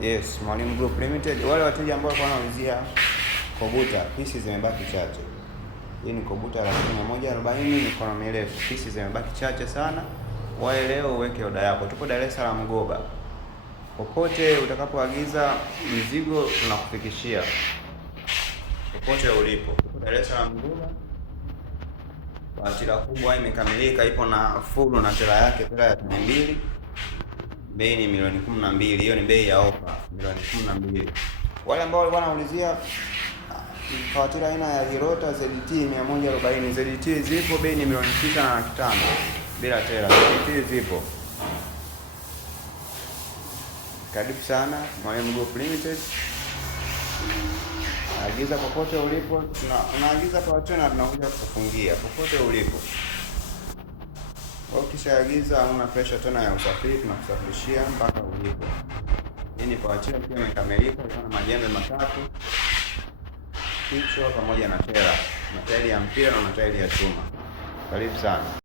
Yes, Mwalimu Group Limited. Wale wateja ambao walikuwa wanaulizia kobuta, pisi zimebaki chache. Hii ni kobuta la 140 mikono mirefu, pisi zimebaki chache sana. Wae leo uweke oda yako. Tupo Dar es Salaam Goba. Popote utakapoagiza mzigo tunakufikishia. Popote ulipo. Tupo Dar es Salaam Goba. Tela kubwa imekamilika, ipo na full na tela yake, tela ya 200. Bei ni milioni 12. Hiyo ni bei ya ofa, milioni 12. Wale ambao walikuwa wanaulizia kawatira aina ya Hirota ZT 140, ZT zipo, bei ni milioni 6.5 bila tela. ZT zipo. Karibu sana Mwalimu Group Limited. Agiza popote ulipo, unaagiza kwa tena tunakuja kukufungia popote ulipo. Ukishaagiza una pressure tena ya usafiri, tunakusafirishia mpaka ulipo. Hii ni kwa pia imekamilika, ina majembe matatu, kichwa pamoja na tela, na tairi ya mpira na tairi ya chuma. Karibu sana.